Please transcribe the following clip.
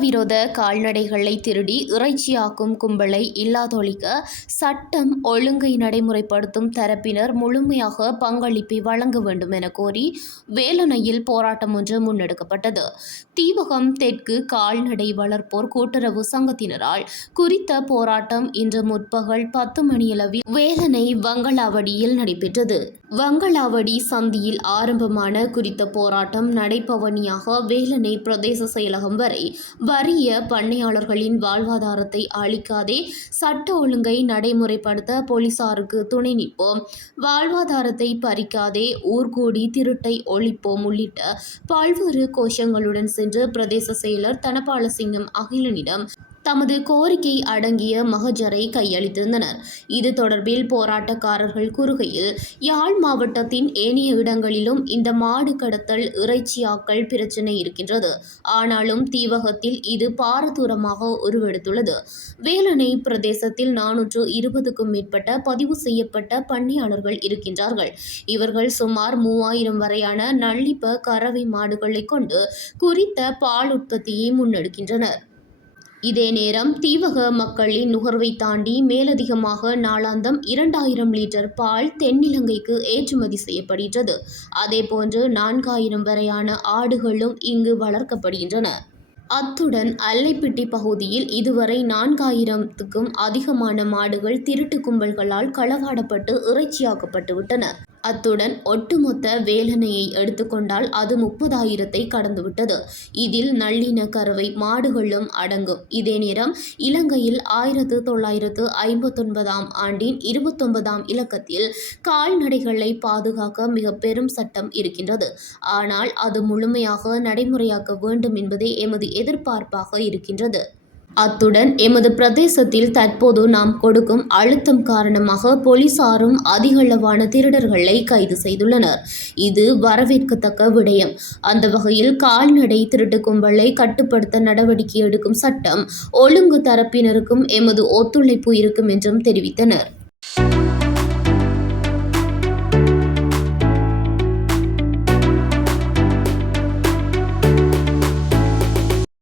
சட்டவிரோத கால்நடைகளை திருடி இறைச்சியாக்கும் கும்பலை இல்லாதொழிக்க சட்டம் ஒழுங்கை நடைமுறைப்படுத்தும் தரப்பினர் முழுமையாக பங்களிப்பை வழங்க வேண்டும் என கோரி வேலணையில் போராட்டம் ஒன்று முன்னெடுக்கப்பட்டது. தீவகம் தெற்கு கால்நடை வளர்ப்போர் கூட்டுறவு சங்கத்தினரால் குறித்த போராட்டம் இன்று முற்பகல் 10 மணியளவில் வேலணை வங்களாவடியில் நடைபெற்றது. வங்களாவடி சந்தியில் ஆரம்பமான குறித்த போராட்டம் நடைபவனியாக வேலணை பிரதேச செயலகம் வரை வறிய பண்ணையாளர்களின் வாழ்வாதாரத்தை அளிக்காதே சட்ட ஒழுங்கை நடைமுறைப்படுத்த போலீசாருக்கு துணை நிற்போம், வாழ்வாதாரத்தை பறிக்காதே ஊர்கூடி திருட்டை ஒழிப்போம் உள்ளிட்ட பல்வேறு கோஷங்களுடன் சென்று பிரதேச செயலர் தனபாலசிங்கம் அகிலனிடம் தமது கோரிக்கை அடங்கிய மகஜரை கையளித்திருந்தனர். இது தொடர்பில் போராட்டக்காரர்கள் கூறுகையில், யாழ் மாவட்டத்தின் ஏனைய இடங்களிலும் இந்த மாடு கடத்தல் இறைச்சியாக்கல் பிரச்சினை இருக்கின்றது. ஆனாலும் தீவகத்தில் இது பாரதூரமாக உருவெடுத்துள்ளது. வேலணை பிரதேசத்தில் 420க்கும் மேற்பட்ட பதிவு செய்யப்பட்ட பண்ணையாளர்கள் இருக்கின்றார்கள். இவர்கள் சுமார் 3000 வரையான நல்லிப்ப கறவை மாடுகளை கொண்டு குறித்த பால் உற்பத்தியை முன்னெடுக்கின்றனர். இதே நேரம் தீவக மக்களின் நுகர்வை தாண்டி மேலதிகமாக நாளாந்தம் 2000 லிட்டர் பால் தென்னிலங்கைக்கு ஏற்றுமதி செய்யப்படுகின்றது. அதேபோன்று 4000 வரையான ஆடுகளும் இங்கு வளர்க்கப்படுகின்றன. அத்துடன் அல்லைப்பிட்டி பகுதியில் இதுவரை 4000க்கும் அதிகமான மாடுகள் திருட்டு கும்பல்களால் களவாடப்பட்டு இறைச்சியாக்கப்பட்டுவிட்டன. அத்துடன் ஒட்டுமொத்த வேலணையை எடுத்துக்கொண்டால் அது 30,000ஐ கடந்துவிட்டது. இதில் நல்லின கறவை மாடுகளும் அடங்கும். இதே நேரம் இலங்கையில் 1959ஆம் ஆண்டின் 29ஆம் இலக்கத்தில் கால்நடைகளை பாதுகாக்க மிக பெரும் சட்டம் இருக்கின்றது. ஆனால் அது முழுமையாக நடைமுறையாக்க வேண்டும் என்பதே எமது எதிர்பார்ப்பாக இருக்கின்றது. அத்துடன் எமது பிரதேசத்தில் தற்போது நாம் கொடுக்கும் அழுத்தம் காரணமாக போலீசாரும் அதிகளவான திருடர்களை கைது செய்துள்ளனர். இது வரவேற்கத்தக்க விடயம். அந்த வகையில் கால்நடை திருட்டு கும்பலை கட்டுப்படுத்த நடவடிக்கை எடுக்கும் சட்டம் ஒழுங்கு தரப்பினருக்கும் எமது ஒத்துழைப்பு இருக்கும் என்றும் தெரிவித்தனர்.